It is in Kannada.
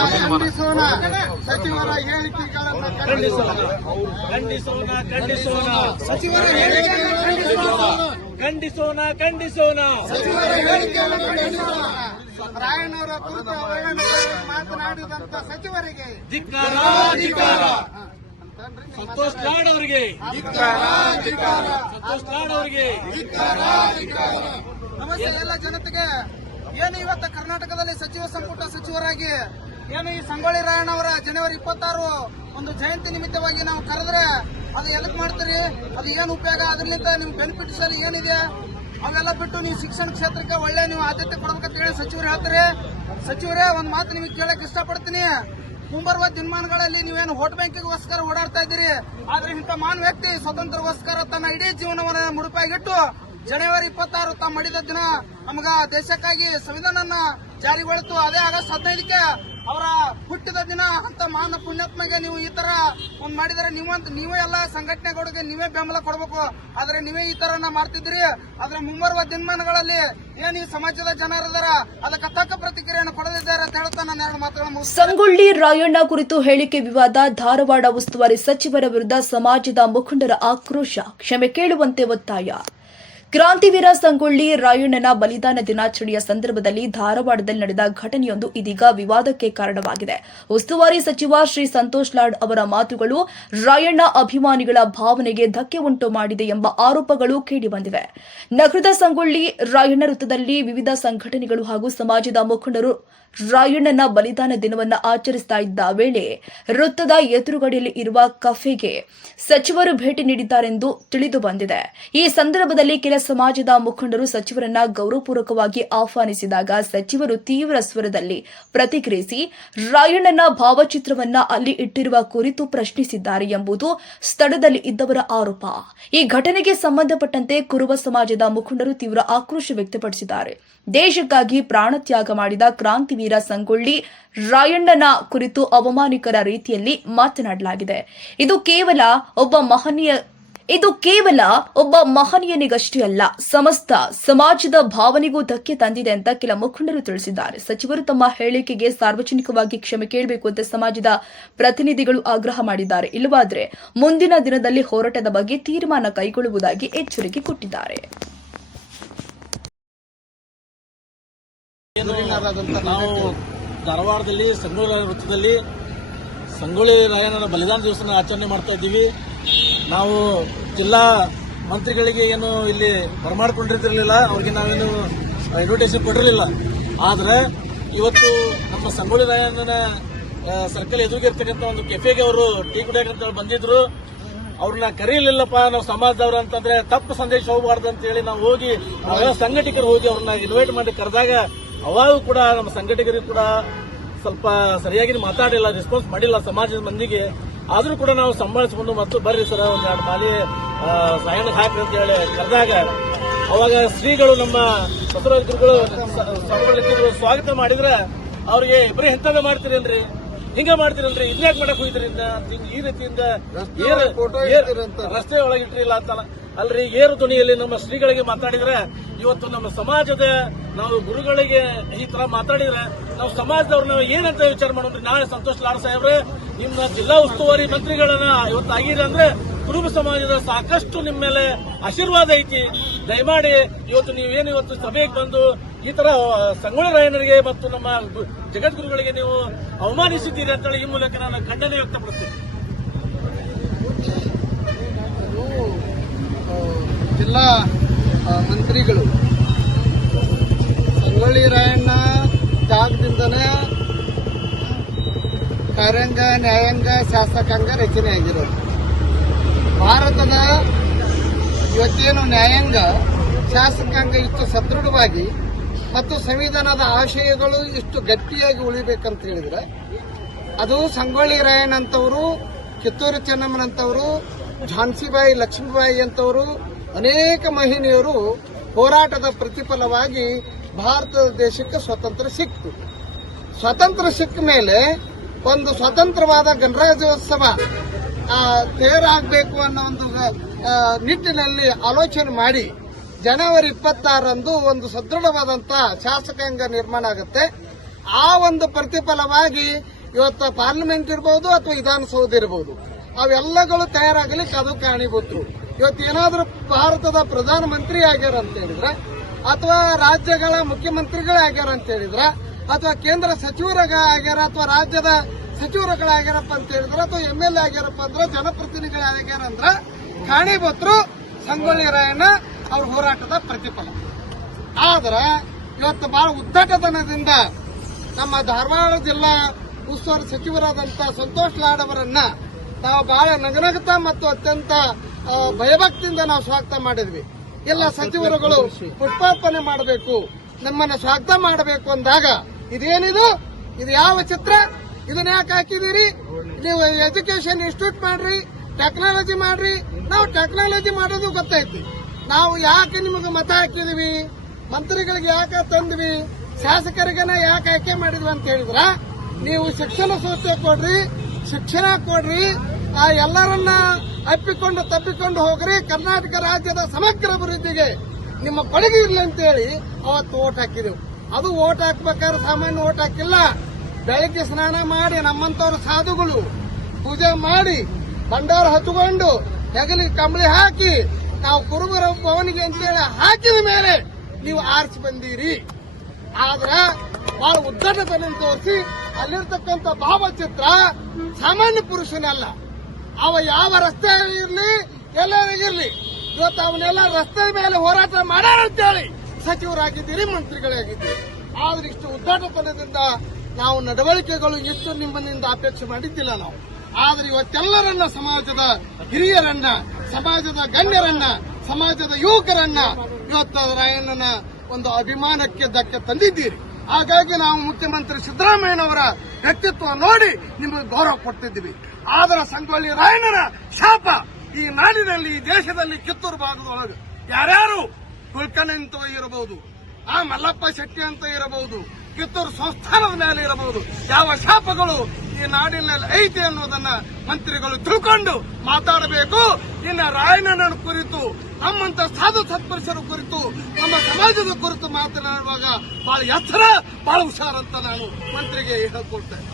ಖಂಡಿಸೋಣ. ಸಚಿವರ ಹೇಳಿಕೆಗಳನ್ನು ಸಚಿವರ ಖಂಡಿಸೋಣ. ಸಚಿವರ ಹೇಳಿಕೆಗಳನ್ನು ಖಂಡಿಸೋಣ. ರಾಯಣ್ಣವರ ಕುರಿತು ಅವಹೇಳನವಾಗಿ ಮಾತನಾಡಿದಂತ ಸಚಿವರಿಗೆ ಧಿಕ್ಕಾರ. ಸಂತೋಷ್ ಲಾಡ್ ಅವರಿಗೆ ನಮಸ್ತೆ ಎಲ್ಲ ಜನತೆಗೆ. ಏನು ಇವತ್ತು ಕರ್ನಾಟಕದಲ್ಲಿ ಸಚಿವ ಸಂಪುಟ ಸಚಿವರಾಗಿ ಏನು ಈ ಸಂಗೊಳ್ಳಿ ರಾಯಣ್ಣವರ ಜನವರಿ 26 ಒಂದು ಜಯಂತಿ ನಿಮಿತ್ತವಾಗಿ ನಾವು ಕರೆದ್ರೆ ಅದು ಎದಕ್ ಮಾಡ್ತೀರಿ? ಅದು ಏನು ಉಪಯೋಗ? ಅದರಿಂದ ನಿಮ್ ಬೆನಿಫಿಟ್ಸ್ ಅಲ್ಲಿ ಏನಿದೆ ಅವೆಲ್ಲ ಬಿಟ್ಟು ನೀವು ಶಿಕ್ಷಣ ಕ್ಷೇತ್ರಕ್ಕೆ ಒಳ್ಳೆ ನೀವು ಆದ್ಯತೆ ಕೊಡಬೇಕಂತ ಹೇಳಿ ಸಚಿವರು ಹೇಳ್ತಾರೆ. ಸಚಿವರೇ ಒಂದು ಮಾತು ನಿಮಗೆ ಕೇಳಕ್ ಇಷ್ಟಪಡ್ತೀನಿ. ಮುಂಬರುವ ದಿನಮಾನಗಳಲ್ಲಿ ನೀವೇನು ವೋಟ್ ಬ್ಯಾಂಕಿಗೋಸ್ಕರ ಓಡಾಡ್ತಾ ಇದ್ದೀರಿ, ಆದ್ರೆ ಇಂಥ ಮಾನ್ ವ್ಯಕ್ತಿ ಸ್ವತಂತ್ರಗೋಸ್ಕರ ತನ್ನ ಇಡೀ ಜೀವನವನ್ನು ಮುಡುಪಾಗಿಟ್ಟು ಜನವರಿ 26 ತಾವು ಮಾಡಿದ ದಿನ ನಮಗ ದೇಶಕ್ಕಾಗಿ ಸಂವಿಧಾನ ಜಾರಿಗೊಳಿತು. ಅದೇ ಆಗಸ್ಟ್ 15ಕ್ಕೆ ಅವರ ಹುಟ್ಟಿದ ದಿನ ಅಂತ ಮಾನ ಪುಣ್ಯಾತ್ಮಗೆ ನೀವು ಈ ತರ ಒಂದ್ ಮಾಡಿದರೆ ನೀವೇ ಎಲ್ಲ ಸಂಘಟನೆಗಳಿಗೆ ನೀವೇ ಬೆಂಬಲ ಕೊಡಬೇಕು. ಆದ್ರೆ ನೀವೇ ಈ ತರ ಮಾಡ್ತಿದ್ದೀರಿ. ಆದ್ರೆ ಮುಂಬರುವ ದಿನಮಾನಗಳಲ್ಲಿ ಏನ್ ಈ ಸಮಾಜದ ಜನರಿದಾರ ಅದಕ್ಕೆ ತಕ್ಕ ಪ್ರತಿಕ್ರಿಯೆಯನ್ನು ಕೊಡಲಿದ್ದಾರೆ ಅಂತ ಹೇಳ್ತಾ ನಾನು 2 ಮಾತುಗಳನ್ನು ಸಂಗೊಳ್ಳಿ ರಾಯಣ್ಣ ಕುರಿತು ಹೇಳಿಕೆ ವಿವಾದ. ಧಾರವಾಡ ಉಸ್ತುವಾರಿ ಸಚಿವರ ವಿರುದ್ಧ ಸಮಾಜದ ಮುಖಂಡರ ಆಕ್ರೋಶ. ಕ್ಷಮೆ ಕೇಳುವಂತೆ ಒತ್ತಾಯ. ಕ್ರಾಂತಿವೀರ ಸಂಗೊಳ್ಳಿ ರಾಯಣ್ಣನ ಬಲಿದಾನ ದಿನಾಚರಣೆಯ ಸಂದರ್ಭದಲ್ಲಿ ಧಾರವಾಡದಲ್ಲಿ ನಡೆದ ಘಟನೆಯೊಂದು ಇದೀಗ ವಿವಾದಕ್ಕೆ ಕಾರಣವಾಗಿದೆ. ಉಸ್ತುವಾರಿ ಸಚಿವ ಶ್ರೀ ಸಂತೋಷ್ ಲಾಡ್ ಅವರ ಮಾತುಗಳು ರಾಯಣ್ಣ ಅಭಿಮಾನಿಗಳ ಭಾವನೆಗೆ ಧಕ್ಕೆ ಉಂಟು ಮಾಡಿದೆ ಎಂಬ ಆರೋಪಗಳು ಕೇಳಿಬಂದಿವೆ. ನಗರದ ಸಂಗೊಳ್ಳಿ ರಾಯಣ್ಣ ವೃತ್ತದಲ್ಲಿ ವಿವಿಧ ಸಂಘಟನೆಗಳು ಹಾಗೂ ಸಮಾಜದ ಮುಖಂಡರು ರಾಯಣ್ಣನ ಬಲಿದಾನ ದಿನವನ್ನು ಆಚರಿಸ್ತಾ ಇದ್ದ ವೇಳೆ ವೃತ್ತದ ಎದುರುಗಡೆಯಲ್ಲಿ ಇರುವ ಕಫೆಗೆ ಸಚಿವರು ಭೇಟಿ ನೀಡಿದ್ದಾರೆಂದು ತಿಳಿದು ಬಂದಿದೆ. ಈ ಸಂದರ್ಭದಲ್ಲಿ ಕೆಲ ಸಮಾಜದ ಮುಖಂಡರು ಸಚಿವರನ್ನ ಗೌರವಪೂರ್ವಕವಾಗಿ ಆಹ್ವಾನಿಸಿದಾಗ ಸಚಿವರು ತೀವ್ರ ಸ್ವರದಲ್ಲಿ ಪ್ರತಿಕ್ರಿಯಿಸಿ ರಾಯಣ್ಣನ ಭಾವಚಿತ್ರವನ್ನ ಅಲ್ಲಿ ಇಟ್ಟಿರುವ ಕುರಿತು ಪ್ರಶ್ನಿಸಿದ್ದಾರೆ ಎಂಬುದು ಸ್ಥಳದಲ್ಲಿ ಇದ್ದವರ ಆರೋಪ. ಈ ಘಟನೆಗೆ ಸಂಬಂಧಪಟ್ಟಂತೆ ಕುರುಬ ಸಮಾಜದ ಮುಖಂಡರು ತೀವ್ರ ಆಕ್ರೋಶ ವ್ಯಕ್ತಪಡಿಸಿದ್ದಾರೆ. ದೇಶಕ್ಕಾಗಿ ಪ್ರಾಣತ್ಯಾಗ ಮಾಡಿದ ಕ್ರಾಂತಿವೀರ ಸಂಗೊಳ್ಳಿ ರಾಯಣ್ಣನ ಕುರಿತು ಅವಮಾನಕರ ರೀತಿಯಲ್ಲಿ ಮಾತನಾಡಲಾಗಿದೆ. ಇದು ಕೇವಲ ಒಬ್ಬ ಮಹನೀಯನಿಗಷ್ಟೇ ಅಲ್ಲ, ಸಮಸ್ತ ಸಮಾಜದ ಭಾವನೆಗೂ ಧಕ್ಕೆ ತಂದಿದೆ ಅಂತ ಕೆಲ ಮುಖಂಡರು ತಿಳಿಸಿದ್ದಾರೆ. ಸಚಿವರು ತಮ್ಮ ಹೇಳಿಕೆಗೆ ಸಾರ್ವಜನಿಕವಾಗಿ ಕ್ಷಮೆ ಕೇಳಬೇಕು ಅಂತ ಸಮಾಜದ ಪ್ರತಿನಿಧಿಗಳು ಆಗ್ರಹ ಮಾಡಿದ್ದಾರೆ. ಇಲ್ಲವಾದರೆ ಮುಂದಿನ ದಿನದಲ್ಲಿ ಹೋರಾಟದ ಬಗ್ಗೆ ತೀರ್ಮಾನ ಕೈಗೊಳ್ಳುವುದಾಗಿ ಎಚ್ಚರಿಕೆ ಕೊಟ್ಟಿದ್ದಾರೆ. ನಾವು ಧಾರವಾಡದಲ್ಲಿ ಸಂಗೊಳ್ಳಿ ವೃತ್ತದಲ್ಲಿ ಸಂಗೊಳ್ಳಿ ರಾಯಣ್ಣನ ಬಲಿದಾನ ದಿವಸ ಆಚರಣೆ ಮಾಡ್ತಾ ಇದ್ದೀವಿ. ನಾವು ಜಿಲ್ಲಾ ಮಂತ್ರಿಗಳಿಗೆ ಏನು ಇಲ್ಲಿ ಬರಮಾಡಿಕೊಂಡಿರಲಿಲ್ಲ, ಅವ್ರಿಗೆ ನಾವೇನು ಇನ್ವಿಟೇಷನ್ ಕೊಟ್ಟಿರಲಿಲ್ಲ. ಆದರೆ ಇವತ್ತು ನಮ್ಮ ಸಂಗೊಳ್ಳಿ ರಾಯಣ್ಣನ ಸರ್ಕಲ್ ಎದುರಿಗಿರ್ತಕ್ಕಂಥ ಒಂದು ಕೆಫೆಗೆ ಅವರು ಟೀ ಕುಡಿಯಕಂತ ಬಂದಿದ್ರು. ಅವ್ರನ್ನ ಕರೀಲಿಲ್ಲಪ್ಪ ನಾವು ಸಮಾಜದವ್ರು ಅಂತಂದ್ರೆ ತಪ್ಪು ಸಂದೇಶ ಹೋಗಬಾರ್ದು ಅಂತ ಹೇಳಿ ನಾವು ಹೋಗಿ ನಾವೆಲ್ಲ ಸಂಘಟಕರು ಹೋಗಿ ಅವ್ರನ್ನ ಇನ್ವೈಟ್ ಮಾಡಿ ಕರೆದಾಗ ಅವಾಗ ಕೂಡ ನಮ್ಮ ಸಂಘಟಕರಿಗೆ ಕೂಡ ಸ್ವಲ್ಪ ಸರಿಯಾಗಿ ಮಾತಾಡಿಲ್ಲ, ರೆಸ್ಪಾನ್ಸ್ ಮಾಡಿಲ್ಲ ಸಮಾಜದ ಮಂದಿಗೆ. ಆದ್ರೂ ಕೂಡ ನಾವು ಸಂಭಾಳಿಸಿಕೊಂಡು ಮತ್ತು ಬರ್ರಿ ಸರ್ ಒಂದ್ 2 ಮಾಲಿ ಸಾಯಣಕ್ಕೆ ಹಾಕ್ರಿ ಅಂತ ಹೇಳಿ ಕರೆದಾಗ ಅವಾಗ ಶ್ರೀಗಳು ನಮ್ಮ ಬಸವರಾಜ ಗುರುಗಳು ಸ್ವಾಗತ ಮಾಡಿದ್ರೆ ಅವ್ರಿಗೆ ಬರೀ ಎಂತದ ಮಾಡ್ತೀರೇನ್ರಿ, ಹಿಂಗ ಮಾಡ್ತೀರಲ್ರಿ, ಇದ್ಯಾಕ್ ಮಾಡಕ್ ಹೋಗಿದ್ರಿ ಈ ರೀತಿಯಿಂದ ರಸ್ತೆ ಒಳಗಿಟ್ರಿಲ್ಲ ಅಂತ ಅಲ್ರಿ. ಏರು ಧ್ವನಿಯಲ್ಲಿ ನಮ್ಮ ಶ್ರೀಗಳಿಗೆ ಮಾತಾಡಿದ್ರೆ ಇವತ್ತು ನಮ್ಮ ಸಮಾಜದ ನಾವು ಗುರುಗಳಿಗೆ ಈ ತರ ಮಾತಾಡಿದ್ರೆ ನಾವು ಸಮಾಜದವ್ರು ನಾವು ಏನಂತ ವಿಚಾರ ಮಾಡೋದ್ರಿ. ನಾಳೆ ಸಂತೋಷ್ ಲಾಡ್ ಸಾಹೇಬ್ರೆ ನಿಮ್ಮ ಜಿಲ್ಲಾ ಉಸ್ತುವಾರಿ ಮಂತ್ರಿಗಳನ್ನ ಇವತ್ತು ಆಗಿರಿ ಅಂದ್ರೆ ಕುರುಬ ಸಮಾಜದ ಸಾಕಷ್ಟು ನಿಮ್ಮ ಮೇಲೆ ಆಶೀರ್ವಾದ ಐತಿ. ದಯಮಾಡಿ ಇವತ್ತು ನೀವೇನು ಇವತ್ತು ಸಭೆಗೆ ಬಂದು ಈ ತರ ಸಂಗೊಳ್ಳಿ ರಾಯಣ್ಣರಿಗೆ ಮತ್ತು ನಮ್ಮ ಜಗದ್ಗುರುಗಳಿಗೆ ನೀವು ಅವಮಾನಿಸಿದ್ದೀರಿ ಅಂತೇಳಿ ಈ ಮೂಲಕ ನಾನು ಖಂಡನೆ ವ್ಯಕ್ತಪಡಿಸ್ತೀನಿ. ಜಿಲ್ಲಾ ಮಂತ್ರಿಗಳು ಸಂಗೊಳ್ಳಿ ರಾಯಣ್ಣ ಜಾಗದಿಂದನೇ ಕಾರ್ಯಾಂಗ, ನ್ಯಾಯಾಂಗ, ಶಾಸಕಾಂಗ ರಚನೆ ಆಗಿರೋದು. ಭಾರತದ ಇವತ್ತೇನು ನ್ಯಾಯಾಂಗ, ಶಾಸಕಾಂಗ ಇಷ್ಟು ಸದೃಢವಾಗಿ ಮತ್ತು ಸಂವಿಧಾನದ ಆಶಯಗಳು ಇಷ್ಟು ಗಟ್ಟಿಯಾಗಿ ಉಳಿಬೇಕಂತ ಹೇಳಿದ್ರೆ ಅದು ಸಂಗೊಳ್ಳಿ ರಾಯಣ್ಣ ಅಂತವರು, ಕಿತ್ತೂರು ಚೆನ್ನಮ್ಮನಂತವರು, ಝಾನ್ಸಿಬಾಯಿ ಲಕ್ಷ್ಮೀಬಾಯಿ ಅಂತವರು ಅನೇಕ ಮಹಿಳೆಯರು ಹೋರಾಟದ ಪ್ರತಿಫಲವಾಗಿ ಭಾರತದ ದೇಶಕ್ಕೆ ಸ್ವಾತಂತ್ರ್ಯ ಸಿಕ್ತು. ಸ್ವಾತಂತ್ರ್ಯ ಸಿಕ್ಕ ಮೇಲೆ ಒಂದು ಸ್ವತಂತ್ರವಾದ ಗಣರಾಜ್ಯೋತ್ಸವ ತಯಾರಾಗಬೇಕು ಅನ್ನೋ ಒಂದು ನಿಟ್ಟಿನಲ್ಲಿ ಆಲೋಚನೆ ಮಾಡಿ ಜನವರಿ 26ರಂದು ಒಂದು ಸದೃಢವಾದಂತಹ ಶಾಸಕಾಂಗ ನಿರ್ಮಾಣ ಆಗುತ್ತೆ. ಆ ಒಂದು ಪ್ರತಿಫಲವಾಗಿ ಇವತ್ತು ಪಾರ್ಲಿಮೆಂಟ್ ಇರಬಹುದು ಅಥವಾ ವಿಧಾನಸೌಧ ಇರಬಹುದು, ಅವೆಲ್ಲಗಳು ತಯಾರಾಗಲಿಕ್ಕೆ ಅದು ಕಾರಣೀಭೂತರು. ಇವತ್ತು ಏನಾದ್ರೂ ಭಾರತದ ಪ್ರಧಾನಮಂತ್ರಿ ಆಗ್ಯಾರ ಅಂತ ಹೇಳಿದ್ರೆ, ಅಥವಾ ರಾಜ್ಯಗಳ ಮುಖ್ಯಮಂತ್ರಿಗಳೇ ಆಗ್ಯಾರ ಅಂತ ಹೇಳಿದ್ರೆ, ಅಥವಾ ಕೇಂದ್ರ ಸಚಿವರಾಗ ಆಗ್ಯಾರ, ಅಥವಾ ರಾಜ್ಯದ ಸಚಿವರುಗಳಾಗ್ಯಾರಪ್ಪ ಅಂತ ಹೇಳಿದ್ರೆ, ಅಥವಾ MLA ಆಗ್ಯಾರಪ್ಪ ಅಂದ್ರೆ, ಜನಪ್ರತಿನಿಧಿಗಳಾಗ್ಯಾರ ಅಂದ್ರೆ ಕಾರಣೀಭೂತರು ಸಂಗೊಳ್ಳಿ ರಾಯಣ್ಣ ಅವ್ರ ಹೋರಾಟದ ಪ್ರತಿಫಲ. ಆದ್ರೆ ಇವತ್ತು ಬಹಳ ಉದ್ದಟತನದಿಂದ ನಮ್ಮ ಧಾರವಾಡ ಜಿಲ್ಲಾ ಉಸ್ತುವಾರಿ ಸಚಿವರಾದಂತಹ ಸಂತೋಷ್ ಲಾಡ್ ಅವರನ್ನ ನಾವು ಬಹಳ ನಗನಗತ ಮತ್ತು ಅತ್ಯಂತ ಭಯಭಕ್ತಿಯಿಂದ ನಾವು ಸ್ವಾಗತ ಮಾಡಿದ್ವಿ. ಎಲ್ಲ ಸಚಿವರುಗಳು ಪುಷ್ಪಾರ್ಪಣೆ ಮಾಡಬೇಕು, ನಮ್ಮನ್ನ ಸ್ವಾಗತ ಮಾಡಬೇಕು ಅಂದಾಗ ಇದೇನಿದು, ಇದು ಯಾವ ಚಿತ್ರ, ಇದನ್ನ ಯಾಕೆ ಹಾಕಿದೀರಿ? ನೀವು ಎಜುಕೇಶನ್ ಇನ್ಸ್ಟಿಟ್ಯೂಟ್ ಮಾಡ್ರಿ, ಟೆಕ್ನಾಲಜಿ ಮಾಡ್ರಿ. ನಾವು ಟೆಕ್ನಾಲಜಿ ಮಾಡೋದು ಗೊತ್ತೈತಿ. ನಾವು ಯಾಕೆ ನಿಮಗೆ ಮತ ಹಾಕಿದೀವಿ, ಮಂತ್ರಿಗಳಿಗೆ ಯಾಕೆ ತಂದ್ವಿ, ಶಾಸಕರಿಗನ ಯಾಕೆ ಆಯ್ಕೆ ಮಾಡಿದ್ವಿ ಅಂತ ಹೇಳಿದ್ರ, ನೀವು ಶಿಕ್ಷಣ ಸಂಸ್ಥೆ ಕೊಡ್ರಿ, ಶಿಕ್ಷಣ ಕೊಡ್ರಿ, ಆ ಎಲ್ಲರನ್ನ ಅಪ್ಪಿಕೊಂಡು ತಪ್ಪಿಕೊಂಡು ಹೋಗ್ರಿ, ಕರ್ನಾಟಕ ರಾಜ್ಯದ ಸಮಗ್ರ ಅಭಿವೃದ್ಧಿಗೆ ನಿಮ್ಮ ಕೊಡುಗೆ ಇರಲಿ ಅಂತೇಳಿ ಅವತ್ತು ಓಟ್ ಹಾಕಿದೆವು. ಅದು ಓಟ್ ಹಾಕ್ಬೇಕಾದ್ರೆ ಸಾಮಾನ್ಯ ಓಟ್ ಹಾಕಿಲ್ಲ. ಬೆಳಗ್ಗೆ ಸ್ನಾನ ಮಾಡಿ ನಮ್ಮಂತವ್ರ ಸಾಧುಗಳು ಪೂಜೆ ಮಾಡಿ ಭಂಡಾರ ಹಚ್ಚಿಕೊಂಡು ಹೆಗಲಿ ಕಂಬಳಿ ಹಾಕಿ ನಾವು ಕುರುಬರ ಭವನಿಗೆ ಅಂತೇಳಿ ಹಾಕಿದ ಮೇಲೆ ನೀವು ಆರಿಸಿ ಬಂದೀರಿ. ಆದ್ರ ಬಹಳ ಉದ್ದಟತನ ತೋರಿಸಿ ಅಲ್ಲಿರ್ತಕ್ಕಂಥ ಭಾವಚಿತ್ರ ಸಾಮಾನ್ಯ ಪುರುಷನಲ್ಲ. ಅವ ಯಾವ ರಸ್ತೆ ಇರ್ಲಿ ಎಲ್ಲರಿಗಿರ್ಲಿ, ಇವತ್ತು ಅವನ್ನೆಲ್ಲ ರಸ್ತೆ ಮೇಲೆ ಹೋರಾಟ ಮಾಡ್ಯಾರ ಅಂತೇಳಿ ಸಚಿವರಾಗಿದ್ದೀರಿ, ಮಂತ್ರಿಗಳಾಗಿದ್ದೀರಿ. ಆದ್ರೆ ಇಷ್ಟು ಉದ್ದಟತನದಿಂದ ನಾವು ನಡವಳಿಕೆಗಳು ಎಷ್ಟು ನಿಮ್ಮನ್ನಿಂದ ಅಪೇಕ್ಷೆ ಮಾಡಿದ್ದಿಲ್ಲ ನಾವು. ಆದ್ರೆ ಇವತ್ತೆಲ್ಲರನ್ನ, ಸಮಾಜದ ಹಿರಿಯರನ್ನ, ಸಮಾಜದ ಗಣ್ಯರನ್ನ, ಸಮಾಜದ ಯುವಕರನ್ನ ಇವತ್ತು ರಾಯಣ್ಣನ ಒಂದು ಅಭಿಮಾನಕ್ಕೆ ಧಕ್ಕೆ ತಂದಿದ್ದೀರಿ. ಹಾಗಾಗಿ ನಾವು ಮುಖ್ಯಮಂತ್ರಿ ಸಿದ್ದರಾಮಯ್ಯನವರ ವ್ಯಕ್ತಿತ್ವ ನೋಡಿ ನಿಮಗೆ ಗೌರವ ಕೊಡ್ತಿದ್ದೀವಿ. ಆದರೆ ಸಂಗೊಳ್ಳಿ ರಾಯಣ್ಣನ ಶಾಪ ಈ ನಾಡಿನಲ್ಲಿ, ಈ ದೇಶದಲ್ಲಿ, ಕಿತ್ತೂರು ಭಾಗದೊಳಗೆ ಯಾರ್ಯಾರು ಕುಲಕರ್ಣಿ ಅಂತ ಇರಬಹುದು, ಆ ಮಲ್ಲಪ್ಪ ಶೆಟ್ಟಿ ಅಂತ ಇರಬಹುದು, ಕಿತ್ತೂರು ಸಂಸ್ಥಾನದ ಮೇಲೆ ಇರಬಹುದು, ಯಾವ ಶಾಪಗಳು ಈ ನಾಡಿನಲ್ಲಿ ಐತಿ ಅನ್ನೋದನ್ನ ಮಂತ್ರಿಗಳು ತಿಳ್ಕೊಂಡು ಮಾತಾಡಬೇಕು. ಇನ್ನು ರಾಯಣ್ಣನ ಕುರಿತು, ನಮ್ಮಂತ ಸಾಧು ಸತ್ಪುರುಷರ ಕುರಿತು, ನಮ್ಮ ಸಮಾಜದ ಕುರಿತು ಮಾತನಾಡುವಾಗ ಬಹಳ ಎಚ್ಚರ, ಬಹಳ ಹುಷಾರಂತ ನಾನು ಮಂತ್ರಿಗೆ ಹೇಳ್ಕೊಳ್ತೇನೆ.